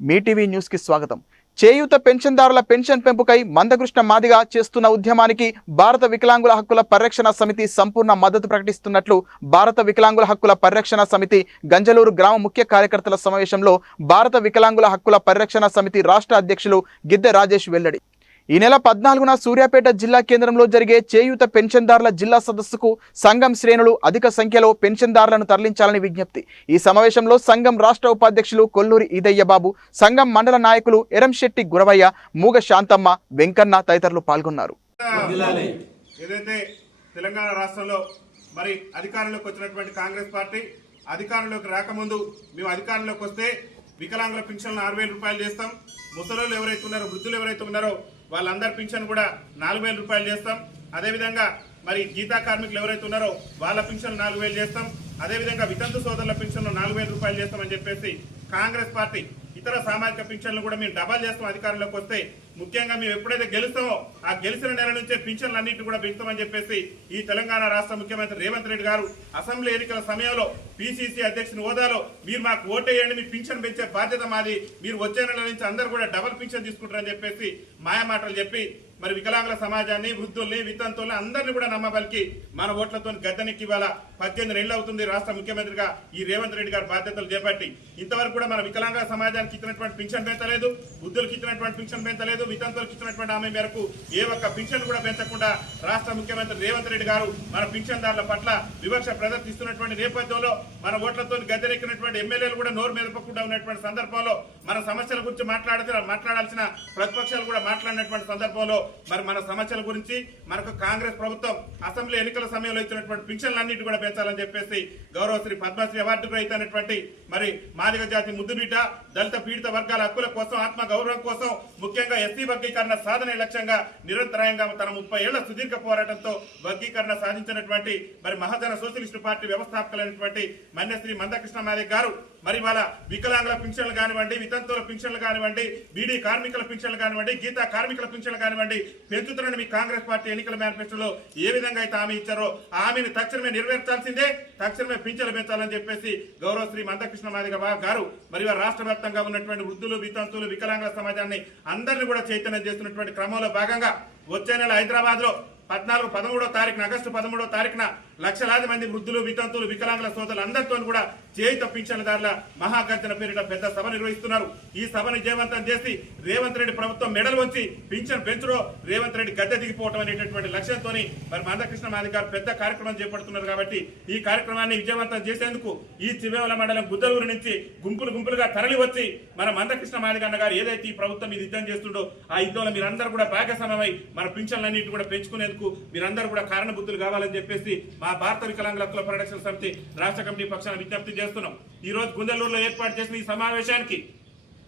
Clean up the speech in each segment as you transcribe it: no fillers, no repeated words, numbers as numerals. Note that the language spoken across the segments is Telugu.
మీ టీవీ న్యూస్ కి స్వాగతం. చేయూత పెన్షన్దారుల పెన్షన్ పెంపుకై మందకృష్ణ మాదిగ చేస్తున్న ఉద్యమానికి భారత వికలాంగుల హక్కుల పరిరక్షణ సమితి సంపూర్ణ మద్దతు ప్రకటిస్తున్నట్లు భారత వికలాంగుల హక్కుల పరిరక్షణ సమితి గంజలూరు గ్రామ ముఖ్య కార్యకర్తల సమావేశంలో భారత వికలాంగుల హక్కుల పరిరక్షణ సమితి రాష్ట్ర అధ్యక్షులు గిద్దె రాజేష్ వెల్లడి. ఈ నెల 14న సూర్యాపేట జిల్లా కేంద్రంలో జరిగే చేయూత పెన్షన్దారుల జిల్లా సదస్సుకు సంఘం శ్రేణులు అధిక సంఖ్యలో పెన్షన్దారులను తరలించాలని విజ్ఞప్తి. ఈ సమావేశంలో సంఘం రాష్ట్ర ఉపాధ్యక్షులు కొల్లూరి ఈదయ్యబాబు, సంఘం మండల నాయకులు ఎరంశెట్టి గురవయ్య, మూగ శాంతమ్మ, వెంకన్న తదితరులు పాల్గొన్నారు. ఏదైతే తెలంగాణ రాష్ట్రంలో మరి అధికారంలోకి వచ్చినటువంటి కాంగ్రెస్ పార్టీ అధికారంలోకి రాకముందు మేము అధికారంలోకి వస్తే వికలాంగుల పింఛన్లు 6,000 రూపాయలు చేస్తాం, ముసలోళ్ళు ఎవరైతే ఉన్నారో వృద్ధులు ఎవరైతే ఉన్నారో వాళ్ళందరి పింఛన్ కూడా 4,000 రూపాయలు చేస్తాం. అదేవిధంగా మరి గీతా కార్మికులు ఎవరైతే ఉన్నారో వాళ్ళ పింఛన్లు 4,000 చేస్తాం. అదేవిధంగా వితంతు సోదరుల పింఛన్లు 4,000 రూపాయలు చేస్తామని చెప్పేసి కాంగ్రెస్ పార్టీ ఇతర సామాజిక పింఛన్లు కూడా మేము డబల్ చేస్తాం అధికారంలోకి వస్తే. ముఖ్యంగా మేము ఎప్పుడైతే గెలుస్తామో ఆ గెలిచిన నెల నుంచే పింఛన్లు అన్నింటినీ కూడా పెంచుతామని చెప్పేసి ఈ తెలంగాణ రాష్ట్ర ముఖ్యమంత్రి రేవంత్ రెడ్డి గారు అసెంబ్లీ ఎన్నికల సమయంలో పిసిసి అధ్యక్షుని హోదాలో మీరు మాకు ఓటేయండి, మీ పింఛన్ పెంచే బాధ్యత మాది, మీరు వచ్చే నెల నుంచి అందరూ కూడా డబల్ పింఛన్ తీసుకుంటారని చెప్పేసి మాయమాటలు చెప్పి మరి వికలాంగుల సమాజాన్ని, వృద్ధుల్ని, వితంతుల్ని అందరినీ కూడా నమ్మబలికి మన ఓట్లతో గద్దెనెక్కి ఇవాళ 18 ఏళ్ళు అవుతుంది రాష్ట్ర ముఖ్యమంత్రిగా ఈ రేవంత్ రెడ్డి గారు బాధ్యతలు చేపట్టి. ఇంతవరకు కూడా మన వికలాంగుల సమాజానికి ఇచ్చినటువంటి పింఛన్ పెంచలేదు, వృద్ధులకు ఇచ్చినటువంటి పింఛన్ పెంచలేదు, వితంతులకు ఇచ్చినటువంటి హామీ మేరకు ఏ ఒక్క పింఛన్ కూడా పెంచకుండా రాష్ట్ర ముఖ్యమంత్రి రేవంత్ రెడ్డి గారు మన పింఛన్దారుల పట్ల వివక్ష ప్రదర్శిస్తున్నటువంటి నేపథ్యంలో మన ఓట్లతో గద్దెనెక్కినటువంటి ఎమ్మెల్యేలు కూడా నోరు మెదపకుండా ఉన్నటువంటి సందర్భంలో మన సమస్యల గురించి మాట్లాడాల్సిన ప్రతిపక్షాలు కూడా మాట్లాడినటువంటి సందర్భంలో మరి మన సమస్యల గురించి మనకు కాంగ్రెస్ ప్రభుత్వం అసెంబ్లీ ఎన్నికల సమయంలో ఇచ్చినటువంటి పింఛన్లన్నింటి కూడా పెంచాలని చెప్పేసి గౌరవశ్రీ పద్మశ్రీ అవార్డు అయినటువంటి మరి మాదిగ జాతి ముద్దుబిడ్డ దళిత పీడిత వర్గాల హక్కుల కోసం, ఆత్మ గౌరవం కోసం, ముఖ్యంగా ఎస్సీ వర్గీకరణ సాధన లక్ష్యంగా నిరంతరాయంగా తన 30 ఏళ్ల సుదీర్ఘ పోరాటంతో వర్గీకరణ సాధించినటువంటి మరి మహాజన సోషలిస్టు పార్టీ వ్యవస్థాపకులైనటువంటి మన్యశ్రీ మందకృష్ణ మాదిగ గారు మరి వాళ్ళ వికలాంగుల పింఛన్లు కానివ్వండి, వితంతువుల పింఛన్లు కానివ్వండి, బీడీ కార్మికుల పింఛన్లు కానివ్వండి, గీతా కార్మికుల పింఛన్లు కానివ్వండి పెంచుతున్న మీ కాంగ్రెస్ పార్టీ ఎన్నికల మేనిఫెస్టోలో ఏ విధంగా అయితే హామీ ఇచ్చారో ఆ హామీని తక్షణమే నెరవేర్చాల్సిందే, తక్షణమే పింఛన్లు పెంచాలని చెప్పేసి గౌరవ శ్రీ మందకృష్ణ మాదిగ గారు మరి రాష్ట్ర వ్యాప్తంగా ఉన్నటువంటి వృద్ధులు, వితంతువులు, వికలాంగుల సమాజాన్ని అందరినీ కూడా చైతన్యం చేస్తున్నటువంటి క్రమంలో భాగంగా వచ్చే నెల హైదరాబాద్ లో 13వ తారీఖున ఆగస్టు 13వ తారీఖున లక్షలాది మంది వృద్ధులు, వితంతువులు, వికలాంగుల సోదరులు అందరితో కూడా చేయుత పింఛన్దారుల మహాగర్జన పేరిట పెద్ద సభ నిర్వహిస్తున్నారు. ఈ సభను జయవంతం చేసి రేవంత్ రెడ్డి ప్రభుత్వం మెడలు వచ్చి పింఛన్ పెంచులో రేవంత్ రెడ్డి గద్దె దిగిపోవటం అనేటటువంటి లక్ష్యంతో మరి మందకృష్ణ మాదిగ గారు పెద్ద కార్యక్రమం చేపడుతున్నారు. కాబట్టి ఈ కార్యక్రమాన్ని విజయవంతం చేసేందుకు ఈ చివేవల మండలం గుద్దలూరు నుంచి గుంపులుగా తరలి వచ్చి మన మందకృష్ణ మాదిగ అన్న గారు ఏదైతే ఈ ప్రభుత్వం ఇది యుద్ధం చేస్తుండో ఆ యుద్ధంలో మీరందరూ కూడా భాగస్వామ్యమై మన పింఛన్లన్నింటి కూడా పెంచుకునేందుకు మీరందరూ కూడా కారణబుద్ధులు కావాలని చెప్పేసి మా భారత వికలాంగుల హక్కుల పరిరక్షణ సమితి రాష్ట్ర కమిటీ పక్షాన విజ్ఞప్తి చేస్తున్నాం. ఈ రోజు గుందలూరులో ఏర్పాటు చేసిన ఈ సమావేశానికి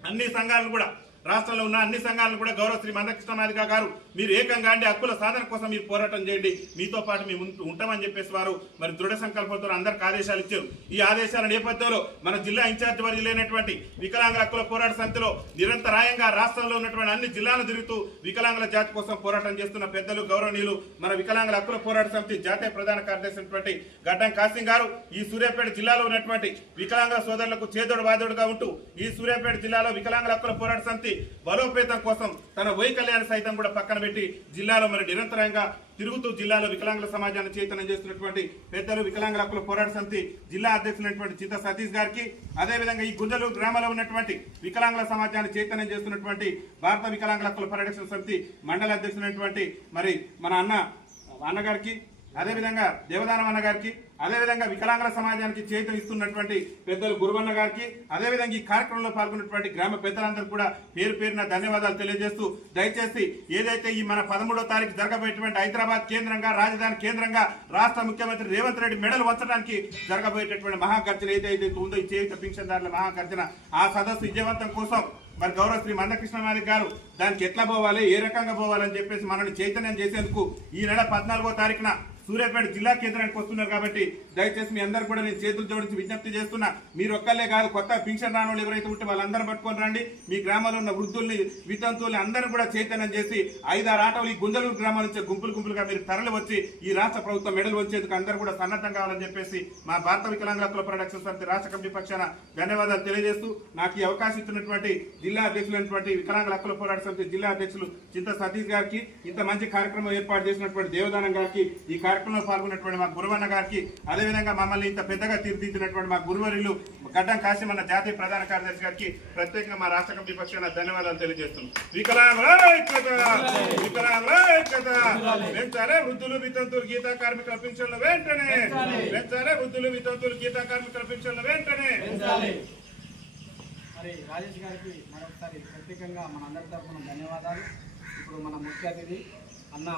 అన్ని సంఘాలను కూడా రాష్ట్రంలో ఉన్న అన్ని సంఘాలను కూడా గౌరవ శ్రీ మందకృష్ణ మాదిగ గారు మీరు ఏకంగా అండి హక్కుల సాధన కోసం మీరు పోరాటం చేయండి, మీతో పాటు మేము ఉంటామని చెప్పేసి వారు మరి దృఢ సంకల్పంతో అందరికి ఆదేశాలు ఇచ్చారు. ఈ ఆదేశాల నేపథ్యంలో మన జిల్లా ఇన్ఛార్జ్ వర్యులైనటువంటి వికలాంగుల హక్కుల పోరాట సమితిలో నిరంతరాయంగా రాష్ట్రంలో ఉన్నటువంటి అన్ని జిల్లాలను తిరుగుతూ వికలాంగుల జాతి కోసం పోరాటం చేస్తున్న పెద్దలు, గౌరవనీయులు మన వికలాంగుల హక్కుల పోరాట సమితి జాతీయ ప్రధాన కార్యదర్శి అయినటువంటి గడ్డం కాసిం గారు ఈ సూర్యాపేట జిల్లాలో ఉన్నటువంటి వికలాంగుల సోదరులకు చేదోడు వాదోడుగా ఉంటూ ఈ సూర్యాపేట జిల్లాలో వికలాంగుల హక్కుల పోరాట సమితి బలోపేతం కోసం తన వైకల్యాన్ని సైతం కూడా పక్కన పెట్టి జిల్లాలో మరి నిరంతరంగా తిరుగుతూ జిల్లాలో వికలాంగుల సమాజాన్ని చైతన్యం చేస్తున్నటువంటి పెద్దలు వికలాంగుల హక్కుల పోరాట సమితి జిల్లా అధ్యక్షులైనటువంటి చింత సతీష్ గారికి, అదేవిధంగా ఈ గుంజలూరు గ్రామంలో ఉన్నటువంటి వికలాంగుల సమాజాన్ని చైతన్యం చేస్తున్నటువంటి భారత వికలాంగుల హక్కుల పరిరక్షణ సమితి మండల అధ్యక్షులైనటువంటి మరి మన అన్నగారికి, అదేవిధంగా దేవదానం అన్న గారికి, అదేవిధంగా వికలాంగుల సమాజానికి చేతులు ఇస్తున్నటువంటి పెద్దలు గురువన్న గారికి, అదేవిధంగా ఈ కార్యక్రమంలో పాల్గొన్నటువంటి గ్రామ పెద్దలందరూ కూడా పేరు పేరున ధన్యవాదాలు తెలియజేస్తూ దయచేసి ఏదైతే ఈ మన 13వ తారీఖు జరగబోయేటువంటి హైదరాబాద్ కేంద్రంగా, రాజధాని కేంద్రంగా రాష్ట్ర ముఖ్యమంత్రి రేవంత్ రెడ్డి మెడలు వంచడానికి జరగబోయేటటువంటి మహాగర్జన ఏదైతే ఉందో ఈ చేయుత పింఛన్దారుల మహాగర్జన ఆ సదస్సు విజయవంతం కోసం మరి గౌరవ శ్రీ మందకృష్ణ మాదిగ గారు దానికి ఎట్లా పోవాలి, ఏ రకంగా పోవాలని చెప్పేసి మనల్ని చైతన్యం చేసేందుకు ఈ నెల 14వ తారీఖున సూర్యాపేట జిల్లా కేంద్రానికి వస్తున్నారు. కాబట్టి దయచేసి మీ అందరు కూడా నేను చేతులు జోడించి విజ్ఞప్తి చేస్తున్నా. మీరు ఒక్కళ్ళే కాదు, కొత్త పింఛన్ రాని వాళ్ళు ఎవరైతే ఉంటే వాళ్ళందరూ పట్టుకొని రండి. మీ గ్రామంలో ఉన్న వృద్ధుల్ని వితంతువుల్ని అందరూ కూడా చైతన్యం చేసి 5-6 ఆటోలు ఈ గుంజలూరు గ్రామం నుంచి గుంపులుగా మీరు తరలి వచ్చి ఈ రాష్ట్ర ప్రభుత్వం మెడలు వచ్చేందుకు అందరూ కూడా సన్నద్ధం కావాలని చెప్పేసి మా భారత వికలాంగుల హక్కుల పరిరక్షణ సమితి రాష్ట్ర కమిటీ పక్షాన ధన్యవాదాలు తెలియజేస్తూ నాకు ఈ అవకాశం ఇచ్చినటువంటి జిల్లా అధ్యక్షులైనటువంటి వికలాంగుల హక్కుల పోరాట సమితి జిల్లా అధ్యక్షులు చింత సతీష్ గారికి, ఇంత మంచి కార్యక్రమం ఏర్పాటు చేసినటువంటి దేవదానం గారికి, ఈ కార్యక్రమంలో పాల్గొన్నటువంటి మా గురువన్న గారికి, అదేవిధంగా మమ్మల్ని ఇంత పెద్దగా తీర్చిదిద్దినటువంటి మా గురువర్యులు గడ్డం కాశీమన్న జాతీయ ప్రధాన కార్యదర్శి గారికి ప్రత్యేకంగా మా రాష్ట్ర కమిటీ పక్షాన ధన్యవాదాలు తెలియజేస్తున్నాం. పెంచాలే వృద్ధులు వితంతువులు గీతా కార్మికుల పింఛన్లు వెంటనే పెంచాలే, వృద్ధులు వితంతువులు గీతా కార్మికుల పింఛన్లు వెంటనే. మరి రాజేష్ గారికి మరొకసారి ప్రత్యేకంగా మన అందరి తరఫున ధన్యవాదాలు. ఇప్పుడు మన ముఖ్య అతిథి అన్న